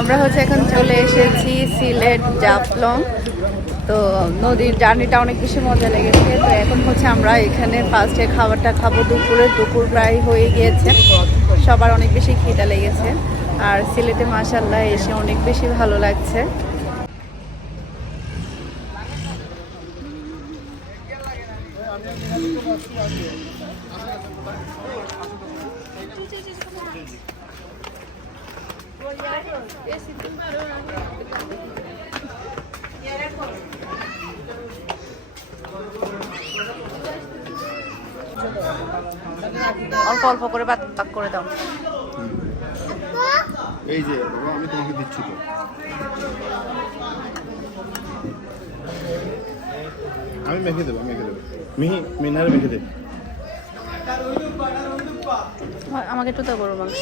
আমরা এখন চলে এসেছি সিলেট জাফলং। তো নদীর জার্নিটা অনেক বেশি মজা লেগেছে। তো এখন আমরা এখানে ফার্স্টে খাবারটা খাবো। দুপুর প্রায় হয়ে গিয়েছে, সবার অনেক বেশি খিদা লেগেছে। আর সিলেটে মাশাআল্লাহ এসে অনেক বেশি ভালো লাগছে। অল্প অল্প করে ভাত পাক করে দাও। এই যে আমি তোমাকে দিচ্ছি তো। আমি মেখে দেবো মিনারে মেখে দেব। আমাকে একটু তো গরু মাংস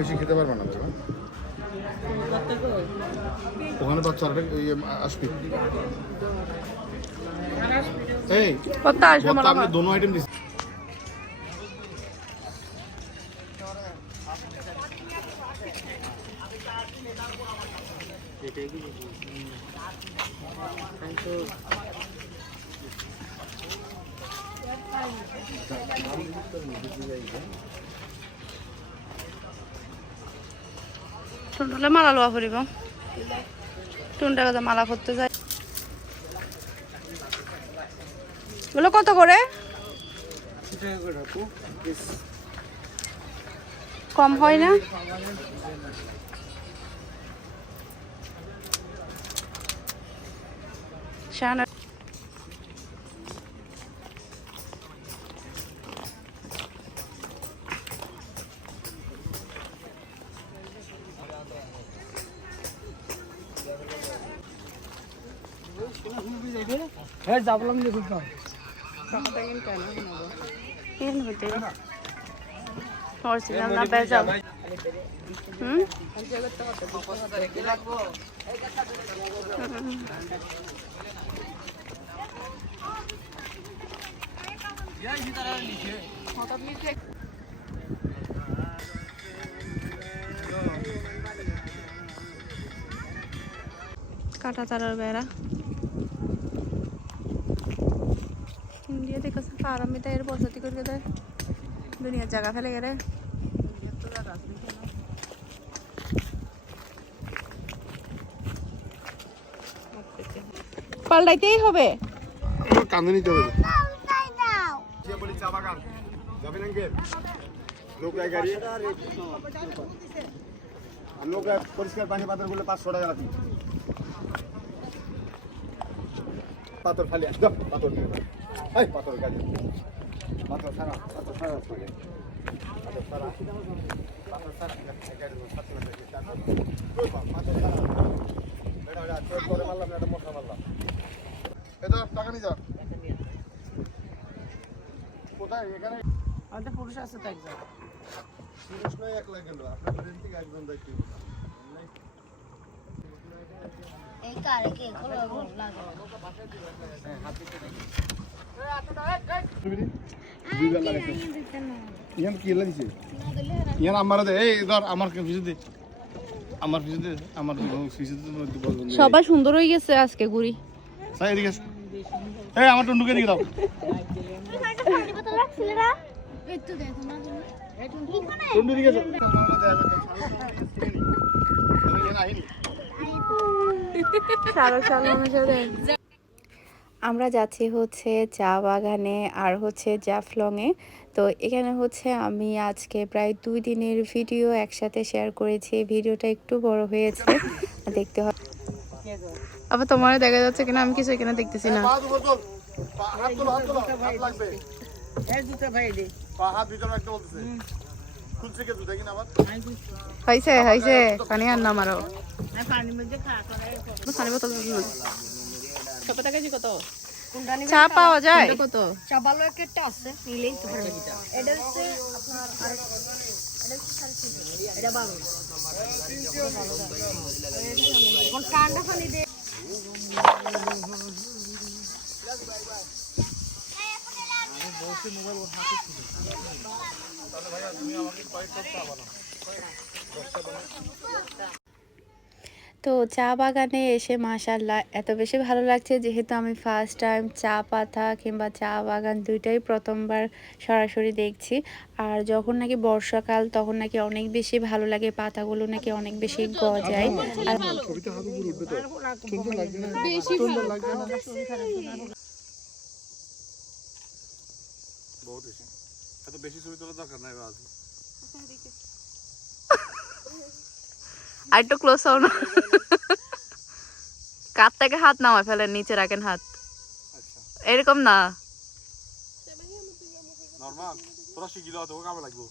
বেশি খেতে পারবে না ওখানে বাচ্চারা আসবি। এই আমি দোনো আইটেম দিচ্ছি। টুনটুলে মালা লোয়া ফুরিব, টুনটা কথা মালা করতে যায়। বলো কত করে? কম হয় না? শাহানা যাবলাম দেখুন অরিজিনাল না বেজাল? কাটা তারার বেড়া ইন্ডিয়া দেখেছে ফার্মি তাই এর বসতি করে দেয় দুনিয়ার জায়গা ফেলে গেলে। পাল্টাইতেই হবে। কান্দে নিতে হবে। পরিষ্কার পানি পাথর গুলো 500 টাকা রাখি। পাথর খালি পাথর পাথর গাড়ি পাথর সারা পাথর সারা পাথর সারা পাথর সারা মারলাম একটা মোটা মারলাম। এটা টাকা নিয়ে যা। কোথায় এখানে আমাদের পুরুষ আছে তো একজন। পুরুষ নয় একলা গেল। আপনার ট্রেন থেকে একজন দায়িত্ব। এই কারে কে খোলা লাগো হ্যাঁ হাতে তে নাকি ইয়ান কি এলা দিছে ইয়ান আমারে দে। এই ধর আমার ফিস দে, আমার ফিস দে, আমার ফিস দে। সবাই সুন্দর হয়ে গেছে আজকে ঘুরি। সাই এদিকে এই আমার টুন্ডুকে দিকে দাও। পানি বোতল রাখছিল না একটু দেখো না টুন্ডু দিকে যাও। আমরা যাচ্ছি চা বাগানে আর জাফলংয়ে। তো এখানে আমি আজকে প্রায় 2 দিনের ভিডিও একসাথে শেয়ার করেছি। ভিডিওটা একটু বড় হয়েছে, দেখতে হবে। আবার তোমার দেখা যাচ্ছে কিনা আমি কিছু এখানে দেখতেছি না। হয়েছে পানি আর না মারো। চা পাওয়া যায় কত? চা ভালো একটা আছে নিলেই তো পারবে। এটা হচ্ছে আপনার এটা ভালো কোন ঠান্ডা পানি দে। তাহলে ভাইয়া তুমি আমাকে কয়েকটা চা বানাও। তো চা বাগানে এসে মাশাআল্লাহ এত বেশি ভালো লাগছে, যেহেতু আমি ফার্স্ট টাইম চা পাতা কিংবা চা বাগান দুইটাই প্রথমবার সরাসরি দেখছি। আর যখন নাকি বর্ষাকাল তখন নাকি অনেক বেশি ভালো লাগে, পাতাগুলো নাকি অনেক বেশি গজায়। আর ছবিতে হাত উপরে উঠবে তো সুন্দর লাগবে না? সুন্দর লাগবে না? বহুত বেশি, এত বেশি ছবি তোলার দরকার নাই বাস। আর একটু ক্লোজ হও না, কাত থেকে হাত নামায় ফেলেন, নিচে রাখেন হাত, আচ্ছা এরকম না। নরমাল তোরা শিখিলে তো কামে লাগবো।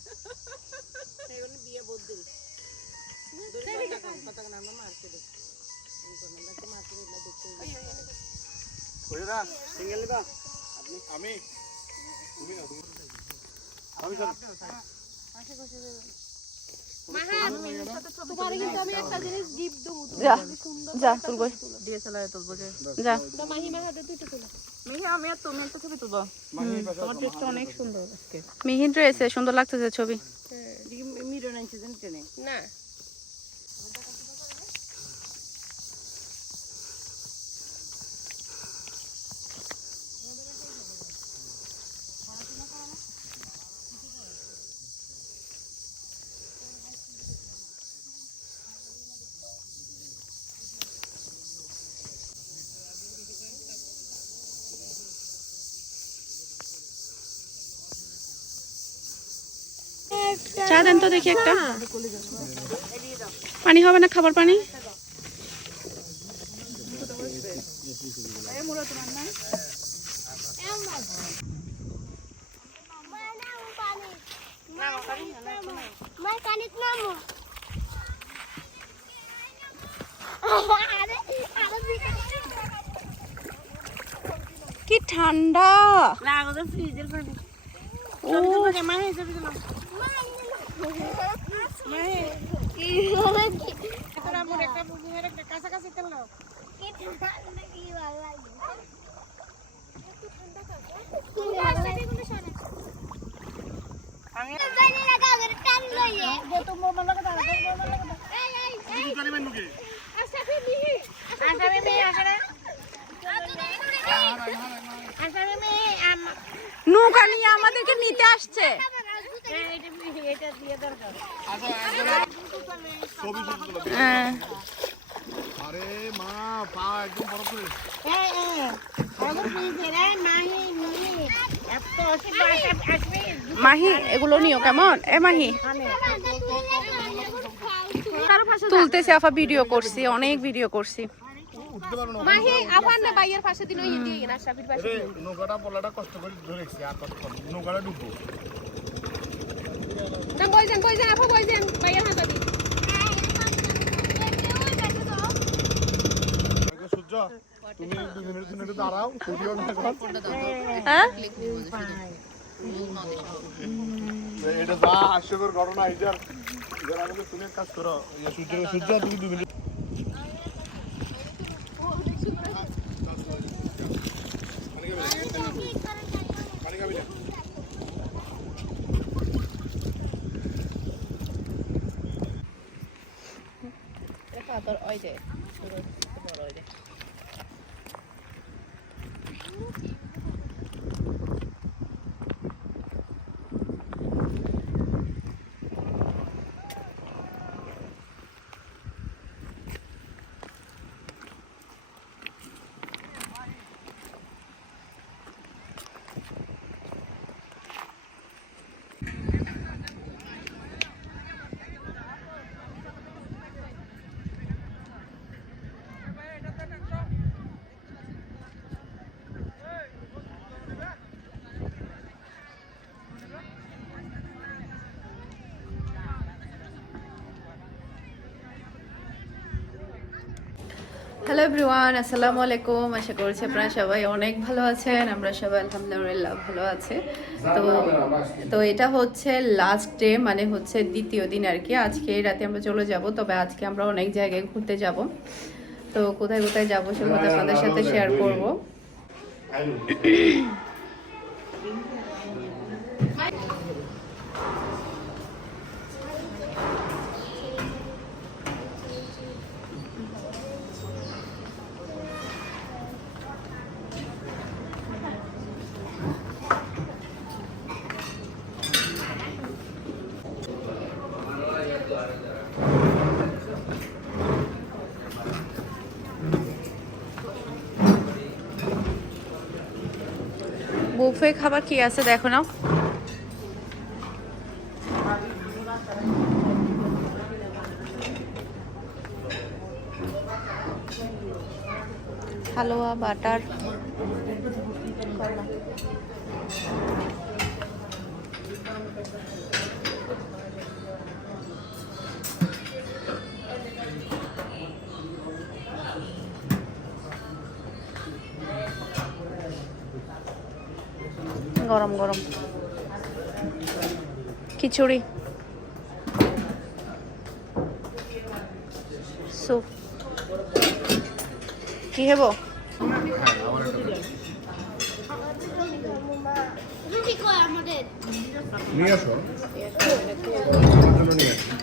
ওইরা সিঙ্গেল নিবা আমি তুমি না তুমি আমি স্যার তোমার কিন্তু আমি একটা জিনিস জিপ দেবো, যা যা তুলবো, ডিএসএলআর তুলবো যে যা তো মাহিমা হাতে দুটো তুলো। মিহি আমি আর তুমি একটা ছবি তুলবো। তোমার ড্রেসটা অনেক সুন্দর আজকে। মিহিন ড্রেসে সুন্দর লাগতেছে ছবি। মিরো নাইছে জানেন না চা দেন তো দেখি একটা, পানি হবে না, খাবার পানি। কি ঠান্ডা, লাগো তো ফ্রিজের পানি। ও মাহি ছবি তুলো। মাহি তোরা মোর একটা বুঝের একটা কাছাকাছি তেল নাও। আমি নৌকা নিয়ে আমাদেরকে নিতে আসছে। এটা দিয়ে দরকার। ছবি তুলো। হ্যাঁ। আরে মা পা একদম বড় করে মাহি এগুলো নিও কেমন, এ মাহি তুলতেছে আফা, ভিডিও করছি, অনেক ভিডিও করছি। উঠতে পারো না। মাহি আবার না বাইয়ের পাশে দিন, ওই দিয়ে না সাবির পাশে। আরে নৌকাটা বলাটা কষ্ট করে ধরেছি, আর কত নৌকাটা ডুববো। না বইছেন আপা বইছেন বাইয়ের হাতে দিন। সূর্য তুমি 2 মিনিট একটু দাঁড়াও, ভিডিও না কর। হ্যাঁ এটা যা হাস্যকর ঘটনা, এটার আমাকে তুমি কাজ করো। সূর্য তুমি 2 মিনিট হ্যালো এভরিওয়ান, আসসালামু আলাইকুম। আশা করছি আপনারা সবাই অনেক ভালো আছেন, আমরা সবাই আলহামদুলিল্লাহ ভালো আছি। তো এটা হচ্ছে লাস্ট ডে, মানে হচ্ছে দ্বিতীয় দিন আর কি। আজকে রাতে আমরা চলে যাব, তবে আজকে আমরা অনেক জায়গায় ঘুরতে যাব। তো কোথায় কোথায় যাবো সেগুলো আপনাদের সাথে শেয়ার করব। বুফে খাবার কি আছে দেখো না। হালুয়া, বাটার, গরম গরম খিচুড়ি, স্যুপ। কি হবো? রুটি কই আমাদের? নিয়ে আসো নিয়ে আসো।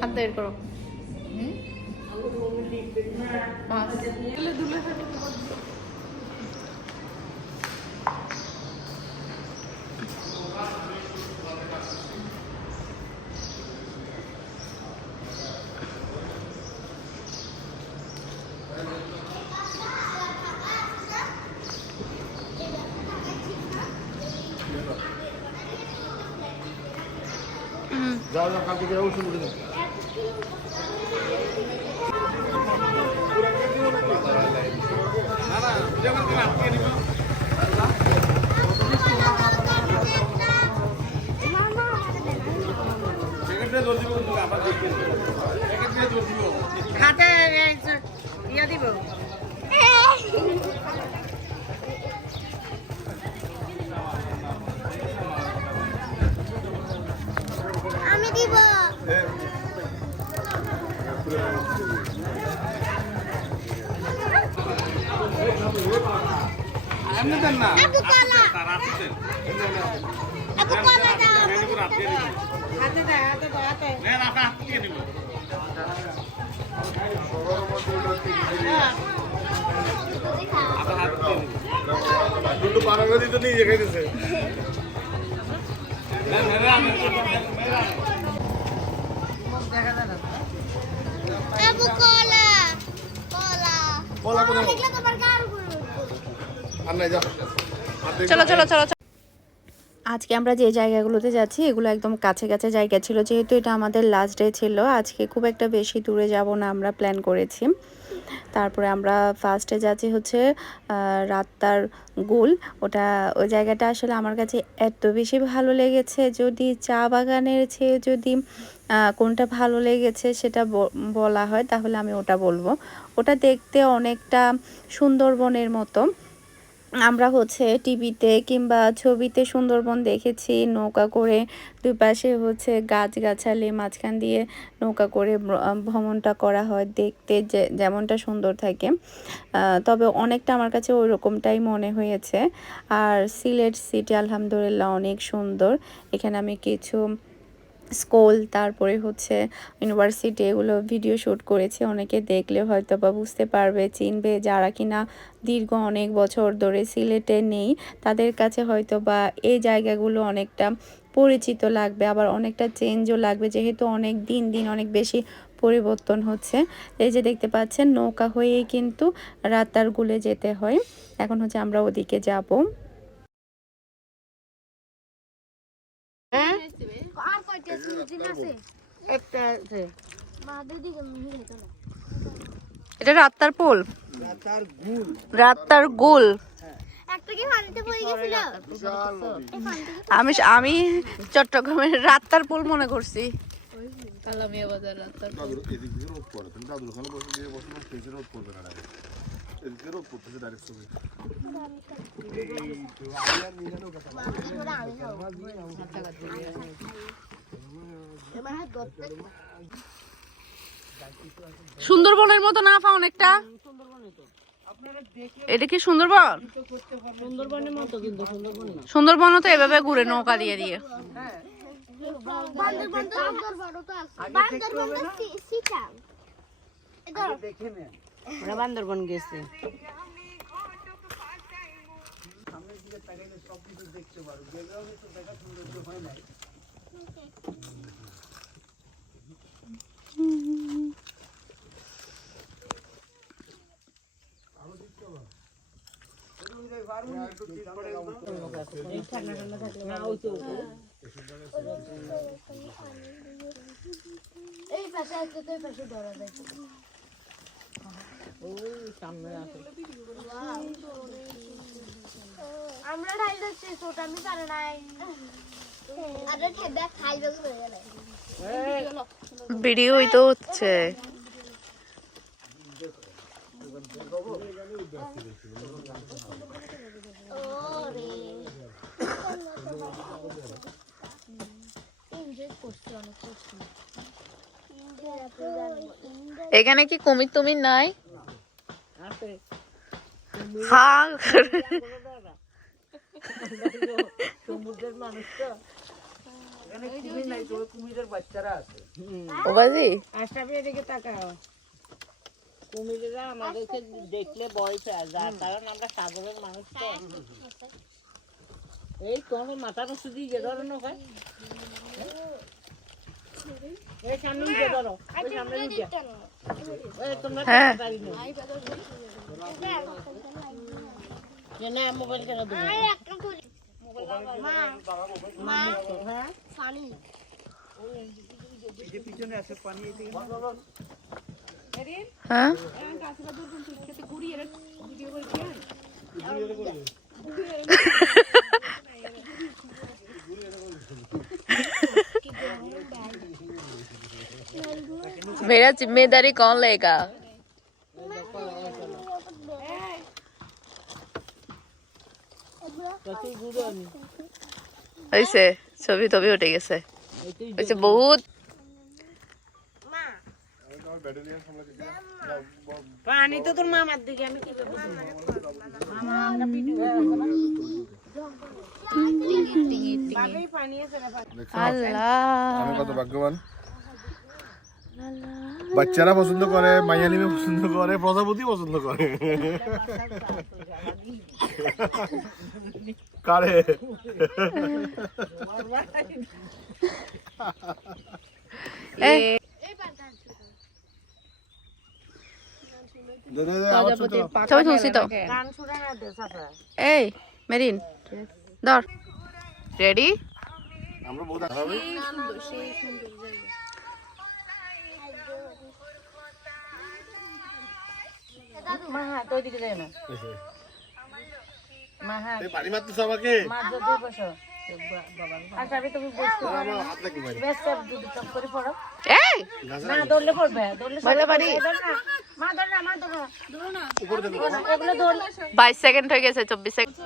হাত বের করো। যাও যাও কালকে যাও শুরু করে দাও। না না যেমন করে আটকে নিব। সেকেন্ডে জলদি বলবো আবার দেখতে। সেকেন্ডে জলদি বলবো। হাতে ইয়া দিব। আমি দিব। এমনি দেন না। আপু কলা। রাতে দেন। আপু কলা দাও। হাতে দে, হাতে দে, হাতে। নেন আপনি হাত দিয়ে নিব। দুটো পারাগদি তো নিয়ে খাইতেছে। আপু কলা। কলা। কলা কোথায়? দেখলে তোমার গাল ঘুরবে। আর নাই যা। চলো চলো চলো চলো। আজকে আমরা যে জায়গাগুলোতে যাচ্ছি এগুলো একদম কাছে কাছে জায়গা ছিল, যেহেতু এটা আমাদের লাস্ট ডে ছিল। আজকে খুব একটা বেশি দূরে যাব না, আমরা প্ল্যান করেছি। তারপরে আমরা ফার্স্টে যাচ্ছি হচ্ছে রাত্তার গুল। ওই জায়গাটা আসলে আমার কাছে এত বেশি ভালো লেগেছে, যদি চা বাগানের চেয়ে যদি কোনটা ভালো লেগেছে সেটা বলা হয় তাহলে আমি ওটা বলবো। ওটা দেখতে অনেকটা সুন্দরবনের মতো। আমরা হচ্ছে টিভিতে কিংবা ছবিতে সুন্দরবন দেখেছি, নৌকা করে দুই পাশে হচ্ছে গাছগাছালি, মাঝখান দিয়ে নৌকা করে ভ্রমণটা করা হয়, দেখতে যেমনটা সুন্দর থাকে। তবে অনেকটা আমার কাছে ওই রকমটাই মনে হয়েছে। আর সিলেট সিটি আলহামদুলিল্লাহ অনেক সুন্দর। এখানে আমি কিছু স্কুল তারপরে হচ্ছে ইউনিভার্সিটি এগুলো ভিডিও শ্যুট করেছি। অনেকে দেখলে হয়তো বা বুঝতে পারবে, চিনবে। যারা কিনা দীর্ঘ অনেক বছর ধরে সিলেটে নেই তাদের কাছে হয়তো বা এই জায়গাগুলো অনেকটা পরিচিত লাগবে, আবার অনেকটা চেঞ্জও লাগবে, যেহেতু অনেক দিন দিন অনেক বেশি পরিবর্তন হচ্ছে। এই যে দেখতে পাচ্ছেন নৌকা হয়েই কিন্তু রাতারগুলে যেতে হয়। এখন হচ্ছে আমরা ওদিকে যাব। আর কয়টা দিন আছে? একটা আছে। মা দিদি মিহি হতো না। এটা রাত্তার পোল, রাত্তার গোল। একটা কি পানিতে পড়ে গেছিল? আমি চট্টগ্রামের রাত্তার পোল মনে করছি। দাদুর এদিক দিয়ে রোদ পড়ে, তুমি দাদুর ওখানে বসে দিয়ে বসে না, স্টেজে রোদ পড়বে না ডাইরেক্ট। এদিকে রোদ পড়তেছে ডাইরেক্ট ছবি। সুন্দরবনের মতো না পা অনেকটা। এটা কি সুন্দরবন? সুন্দরবনের মতো কিন্তু সুন্দরবন না। সুন্দরবন তো এভাবে ঘুরে নৌকা দিয়ে দিয়ে। বান্দরবান তো আছে। বান্দরবান তো সিটাং। ওরা বান্দরবন গেছে। এই পাশে আছে তো এই পাশে ধরা যায় আমরা ঢাই যাচ্ছি ছোট আমি পারে নাই আরে খেদা খাইবে করে গেল ভিডিওই তো হচ্ছে। ওরে এনজয় করতে অনেক করছি এখানে কি কুমির তুমির নাই? হ্যাঁ সমুদ্রের মানুষ তো এখানে কুমির নাই, তো কুমিরের বাচ্চারা আছে। ও বাজি আশরাফি এদিকে তাকাও। কুমিরেরা আমাদেরকে দেখলে ভয় পায়, যার কারণ আমরা সাগরের মানুষ তো। এই তোমার মাথার ওষুধ দিয়ে ধরো হয়। এই সামনে দিয়ে ধরো, ওই সামনে দিয়ে ওই তোমরা হ্যাঁ। পারি না। না মোবাইল কেন দেবো? আরে একটা করে মা মা হ্যাঁ পানি এই যে পিছনে আছে পানি এদিকে। হ্যাঁ मेरा जिम्मेदारी कौन लेगा? ऐसे ছবি তবি উঠে গেছে ऐसे बहुत মা পানি তো তোর মামার দিকে, আমি কি করব? মামা আমরা পিটু বাবাই পানি আছে না। আল্লাহ আমি কত ভাগ্যবান। বাচ্চারা পছন্দ করে, মাইয়ালিমে পছন্দ করে, প্রজাপতি পছন্দ করে। কারে এই ছবি তুলছি তো। গান শুনে না দে সাফা। এই মেরিন ধর রেডি আমরা বহুত আগাবে। মা হ্যাঁ তো ওইদিকে যায় না। মা হ্যাঁ এই পানি মারতেছ আমাকে। মা যদি বসো আচ্ছা আমি তুমি বসতে পারো। আমার হাত লাগি মারি। বেশ সব দুধ চপ করে পড়ো। এই না দৌড়লে পড়বে, দৌড়লে বলতে পারি। মা ধর না, মা ধর না, উপরে দেন। এগুলো দৌড়লে 22 সেকেন্ড হয়ে গেছে 24 সেকেন্ড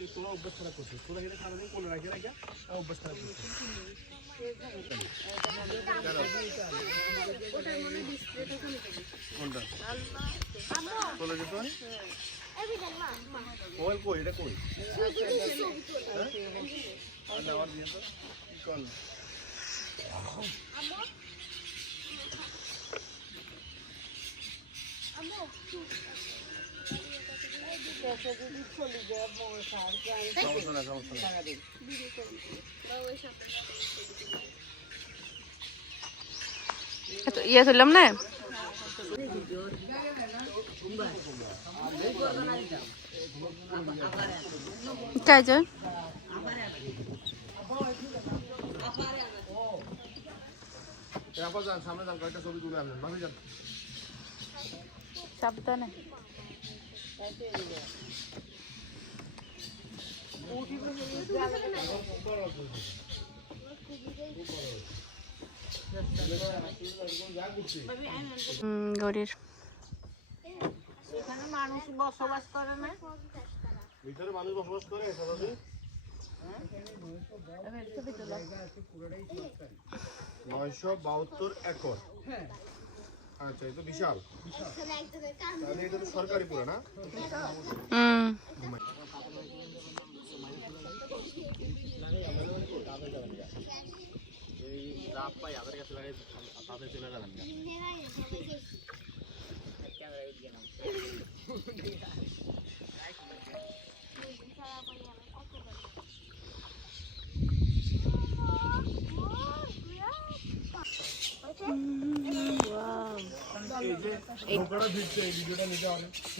এই তোরা অভ্যাস খারাপ করছিস। তোরা এটা খারাপ কোন রাখে রাখা অভ্যাস খারাপ করছিস। কোনটা? চলে যেত? এবিডেন্ট মা মা মোবাইল কই? এটা কই? আচ্ছা, আবার দিয়ে তো। কল। সমস্যা না, সমস্যা না। ইয়ে তুললাম না কাজ আপা যান, সামনে যান, কয়েকটা ছবি তুলে আনলেন। ভাবি যান। সাবধানে গরির এখানে মানুষ বসবাস করে না। ভিতরে মানুষ বসবাস করে সবাই। 972 একর। আচ্ছা, এটা বিশাল। তাহলে এটা তো সরকারি পুরো না? এই রাত পাই আমাদের কাছে লাগে তাদের চলে গেলেন না।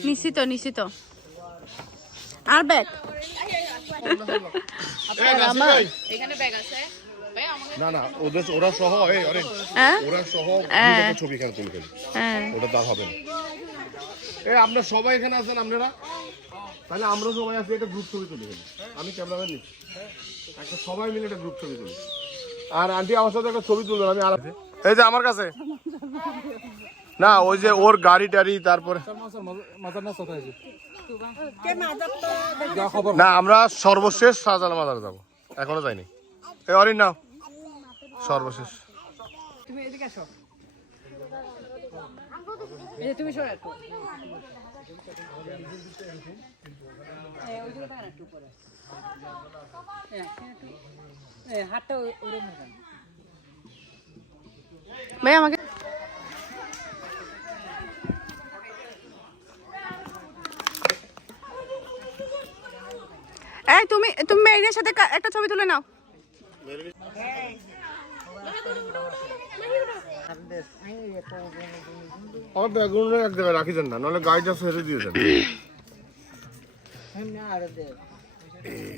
নিশ্চিত নিশ্চিত আর ব্যাগ না না ওদের ওরা সহ হ্যাঁ ওরা সহ ছবি এখানে তুলে ফেলি হ্যাঁ ওটা দাম হবে না। আপনারা সবাই এখানে আছেন আপনারা, তাহলে আমরা সবাই আছি একটা গ্রুপ ছবি তুলে ফেলি। আমি ক্যামেরাম্যান নিচ্ছি, একটা সবাই মিলে একটা গ্রুপ ছবি তুলি। আর আন্টি আমার সাথে একটা ছবি তুলবেন, আমি আলাদা এই যে আমার কাছে না ওই যে ওর গাড়ি টাড়ি তারপরে না আমরা সর্বশেষ শাহজালাল মাজার যাবো, এখনো যাইনি। এই অরিন নাও সর্বশেষ। তুমি এদিকে আসো, এই যে তুমি সরে একটু, ওই দিকে একটু পরে হাতটা ওরকম ভাই আমাকে এই তুমি তুমি মেরিনের সাথে একটা ছবি তুলে নাও। আমার ব্যাগগুলো এক জায়গায় রাখি দেন না, নাহলে গাড়িটা ছেড়ে দিয়ে দেন।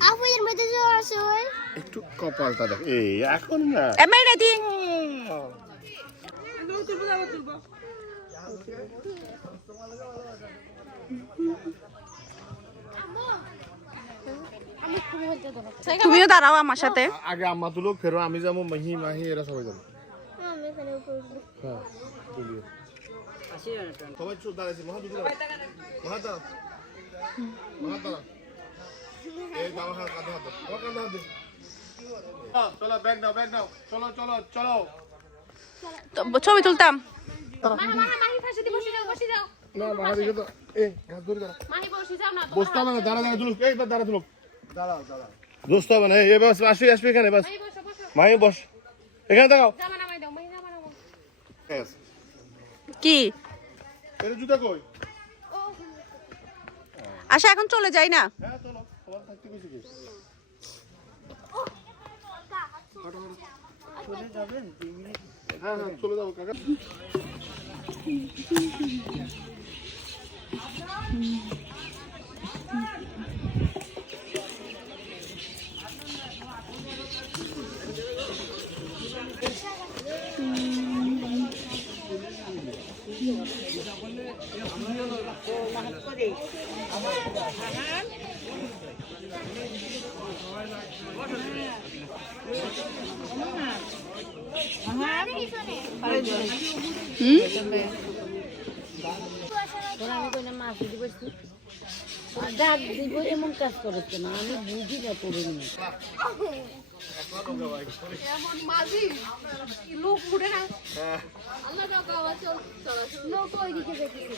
আপুর মধ্যে যে আছে ওই একটু কপালটা দেখ, এই এখন না এমআই রেডি তুমিও দাঁড়াও আমার সাথে। আগে আম্মা তুলো, ফেরো আমি যাবো, মাহি মাহি এরা সবাই যাবো। আমি এখানে উপরে উঠবো। হ্যাঁ তুলিও সবাই চুপ দাঁড়াইছে। মহা দুটো মহা দাঁড়া মহা দাঁড়া, এই দাঁড়া হাত কাঁধে হাত দাও, আমার কাঁধে হাত দে। চলো ব্যাগ নাও ব্যাগ নাও, চলো চলো চলো তো ছবি তুলতাম। মাহি পাশে দিয়ে বসে যাও না বাহার দিকে তো এই গাছ ধরে দাঁড়া, মাহি বসে যাও না বসতে হবে না, দাঁড়া দাঁড়া তুলুক, এইবার দাঁড়া তুলুক, দাঁড়াও দাঁড়াও দোস্ত হবে না। এই বাস আসবি আসবি এখানে, বাস মাহি বস এখানে, দেখাও জামা নামাই দাও মাহি জামা নামাও। কি এর জুতা কই? আচ্ছা এখন চলে যাই না? হ্যাঁ চলো, সবার থাকতে কইছি কি চলে যাবেন 2 মিনিট। হ্যাঁ হ্যাঁ চলে যাবো কাকা। এমন কাজ করেছে না, আমি বুঝি না তোর লোক ওইদিকে দেখেছি।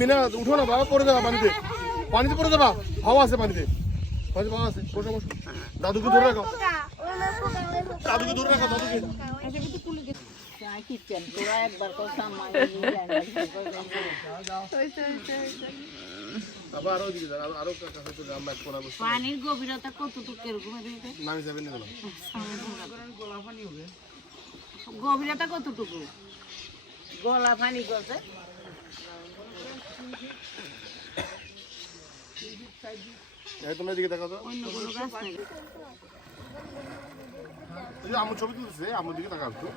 মিনা উঠো না বাবা, পড়ে যাবা পানিতে, পানিতে পড়ে যাবা, হাওয়া আছে পানিতে, পানিতে হাওয়া আছে, বসো বসো, দাদুকে ধরে রাখো, দাদুকে ধরে রাখো, দাদুকে আবার ওদিকে যান, আরো কাছে চলে আমরা এক কোণা বসে। পানির গভীরতা কতটুকু এরকম নামি যাবেন না গভীরতা কতটুকু? গলা পানি করছে। তোমরা এদিকে দেখো তো, অন্য কোনো গাছ নেই। আমার ছবি তুলছে, আমার দিকে তাকাও একটু।